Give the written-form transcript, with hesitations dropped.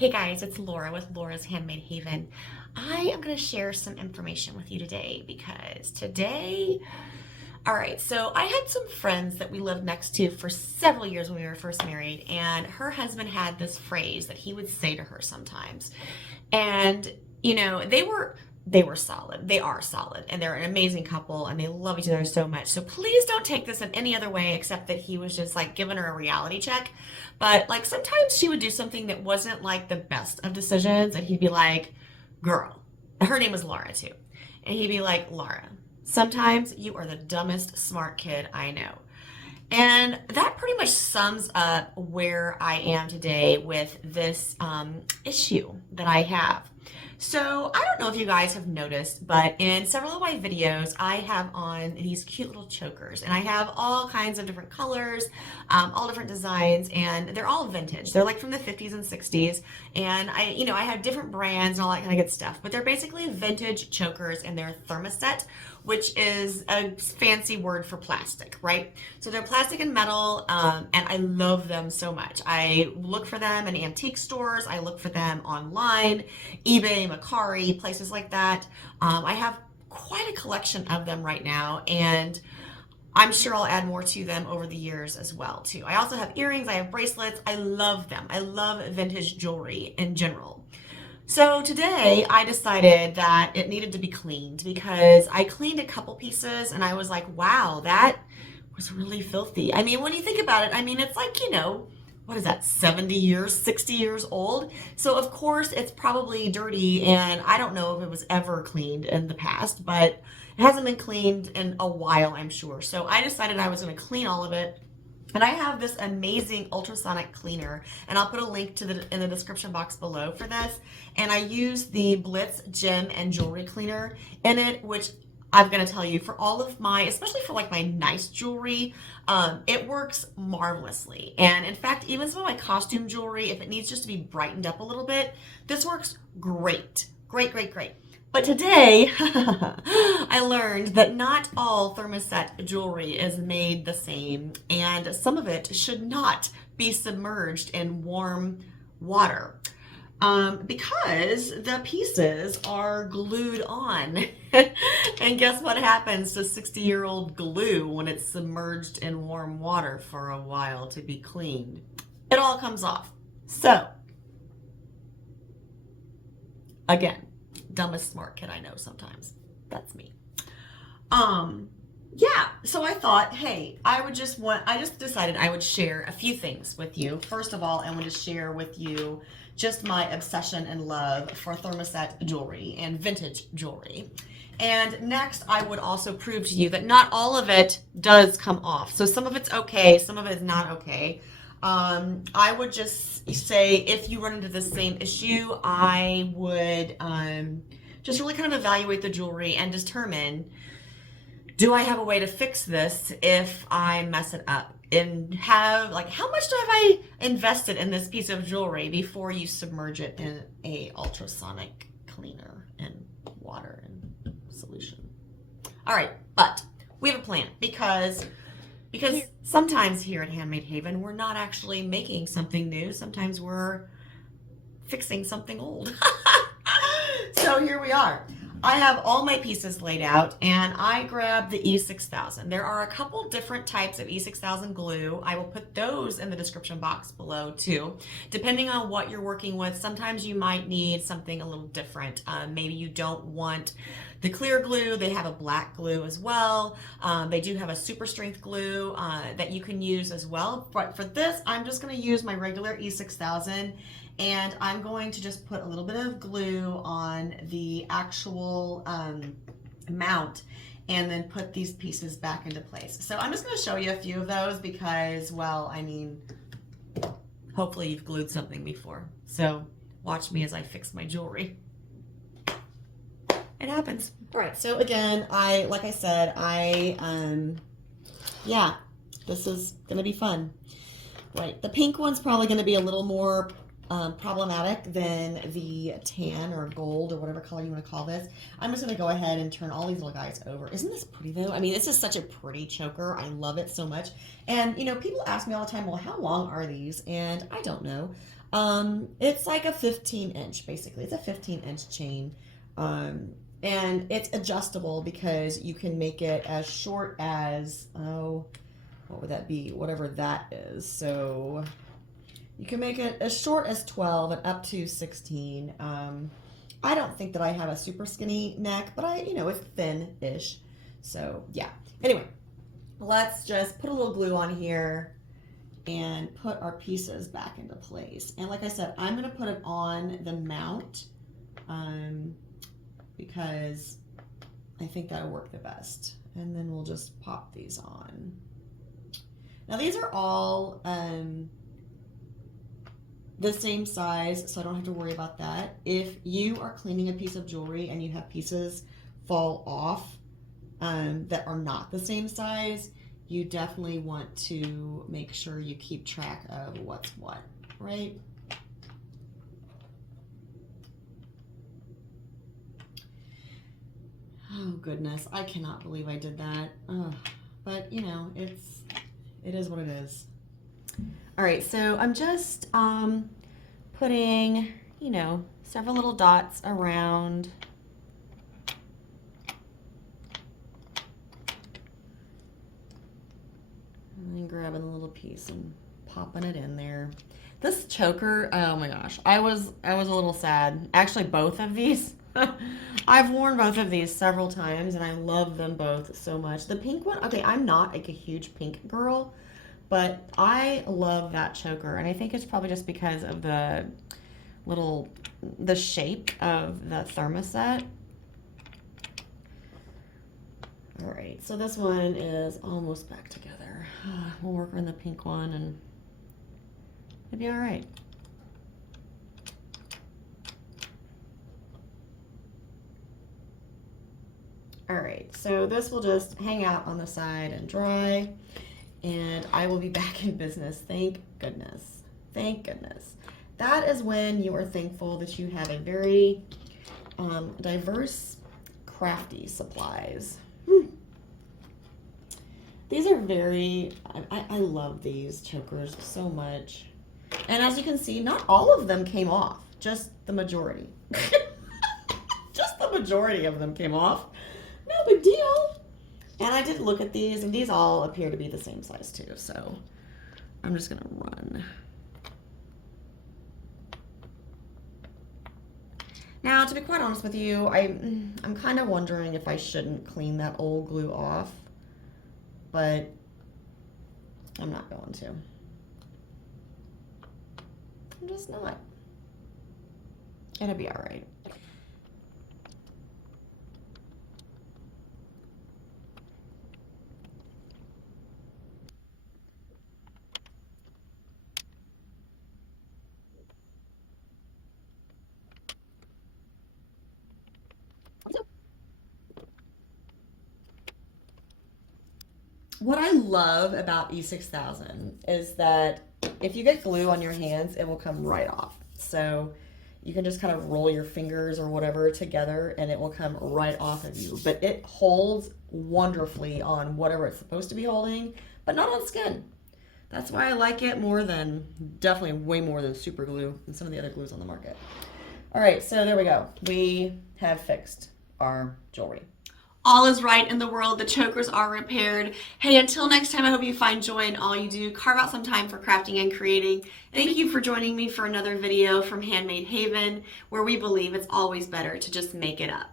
Hey guys, it's Laura with Laura's Handmade Haven. I am going to share some information with you today because all right, so I had some friends that we lived next to for several years when we were first married, and her husband had this phrase that he would say to her sometimes. And they were solid. They are solid, and they're an amazing couple, and they love each other so much. So please don't take this in any other way except that he was just like giving her a reality check. But like sometimes she would do something that wasn't like the best of decisions, and he'd be like, "Girl," her name was Laura too, and he'd be like, "Laura, sometimes you are the dumbest smart kid I know." And that pretty much sums up where I am today with this issue that I have. So I don't know if you guys have noticed, but in several of my videos, I have on these cute little chokers, and I have all kinds of different colors, all different designs, and they're all vintage. They're like from the 50s and 60s, and I have different brands and all that kind of good stuff. But they're basically vintage chokers, and they're thermoset, which is a fancy word for plastic, right? So they're plastic and metal, and I love them so much. I look for them in antique stores. I look for them online, eBay, Macari, places like that. I have quite a collection of them right now, and I'm sure I'll add more to them over the years as well too. I also have earrings, I have bracelets. I love them. I love vintage jewelry in general. So today I decided that it needed to be cleaned because I cleaned a couple pieces and I was like, wow, that was really filthy. I mean, when you think about it, I mean, it's like, what is that, 70 years, 60 years old? So of course it's probably dirty, and I don't know if it was ever cleaned in the past, but it hasn't been cleaned in a while, I'm sure. So I decided I was going to clean all of it. And I have this amazing ultrasonic cleaner, and I'll put a link in the description box below for this. And I use the Blitz Gem and Jewelry Cleaner in it, which I'm gonna tell you, for all of my, especially for like my nice jewelry, it works marvelously. And in fact, even some of my costume jewelry, if it needs just to be brightened up a little bit, this works great. Great, great, great. But today, I learned that not all thermoset jewelry is made the same, and some of it should not be submerged in warm water because the pieces are glued on. And guess what happens to 60-year-old glue when it's submerged in warm water for a while to be cleaned? It all comes off. So, again, dumbest smart kid I know sometimes. That's me. Yeah, so I thought, hey, I just decided I would share a few things with you. First of all, I want to share with you just my obsession and love for thermoset jewelry and vintage jewelry. And next, I would also prove to you that not all of it does come off. So some of it's okay, some of it is not okay. I would just say if you run into the same issue, I would just really kind of evaluate the jewelry and determine, do I have a way to fix this if I mess it up? And how much have I invested in this piece of jewelry before you submerge it in a ultrasonic cleaner and water and solution? All right, but we have a plan because sometimes here at Handmade Haven, we're not actually making something new. Sometimes we're fixing something old. So here we are. I have all my pieces laid out, and I grabbed the E6000. There are a couple different types of E6000 glue. I will put those in the description box below too. Depending on what you're working with, sometimes you might need something a little different. Maybe you don't want the clear glue. They have a black glue as well. They do have a super strength glue that you can use as well. But for this, I'm just going to use my regular E6000. And I'm going to just put a little bit of glue on the actual mount and then put these pieces back into place. So I'm just going to show you a few of those because, well, I mean, hopefully you've glued something before. So watch me as I fix my jewelry. It happens. All right, so again, like I said, yeah, this is going to be fun. Right, the pink one's probably going to be a little more problematic than the tan or gold or whatever color you want to call this. I'm just going to go ahead and turn all these little guys over. Isn't this pretty though? I mean, this is such a pretty choker. I love it so much. And people ask me all the time, well, how long are these? And I don't know. It's like a 15-inch, basically. It's a 15-inch chain. And it's adjustable because you can make it as short as, oh, what would that be? Whatever that is. So you can make it as short as 12 and up to 16. I don't think that I have a super skinny neck, but it's thin-ish. So yeah. Anyway, let's just put a little glue on here and put our pieces back into place. And like I said, I'm going to put it on the mount because I think that'll work the best. And then we'll just pop these on. Now these are all the same size, so I don't have to worry about that. If you are cleaning a piece of jewelry and you have pieces fall off that are not the same size, you definitely want to make sure you keep track of what's what, right? Oh goodness, I cannot believe I did that. But it is what it is. All right, so I'm just putting, several little dots around. And then grabbing a little piece and popping it in there. This choker, oh my gosh, I was a little sad. Actually, both of these, I've worn both of these several times and I love them both so much. The pink one, okay, I'm not like a huge pink girl, but I love that choker, and I think it's probably just because of the shape of the thermoset. All right, so this one is almost back together. We'll work on the pink one and it'll be all right. All right, so this will just hang out on the side and dry, and I will be back in business. Thank goodness. Thank goodness. That is when you are thankful that you have a very diverse crafty supplies. These are I love these chokers so much. And as you can see, not all of them came off, just the majority. Just the majority of them came off. No big deal. And I did look at these, and these all appear to be the same size too, so I'm just gonna run. Now, to be quite honest with you, I'm kind of wondering if I shouldn't clean that old glue off, but I'm not going to. I'm just not. It'll be all right. What I love about E6000 is that if you get glue on your hands, it will come right off. So you can just kind of roll your fingers or whatever together and it will come right off of you. But it holds wonderfully on whatever it's supposed to be holding, but not on skin. That's why I like it more than, definitely way more than super glue and some of the other glues on the market. All right, so there we go. We have fixed our jewelry. All is right in the world. The chokers are repaired. Hey, until next time, I hope you find joy in all you do. Carve out some time for crafting and creating. Thank you for joining me for another video from Handmade Haven, where we believe it's always better to just make it up.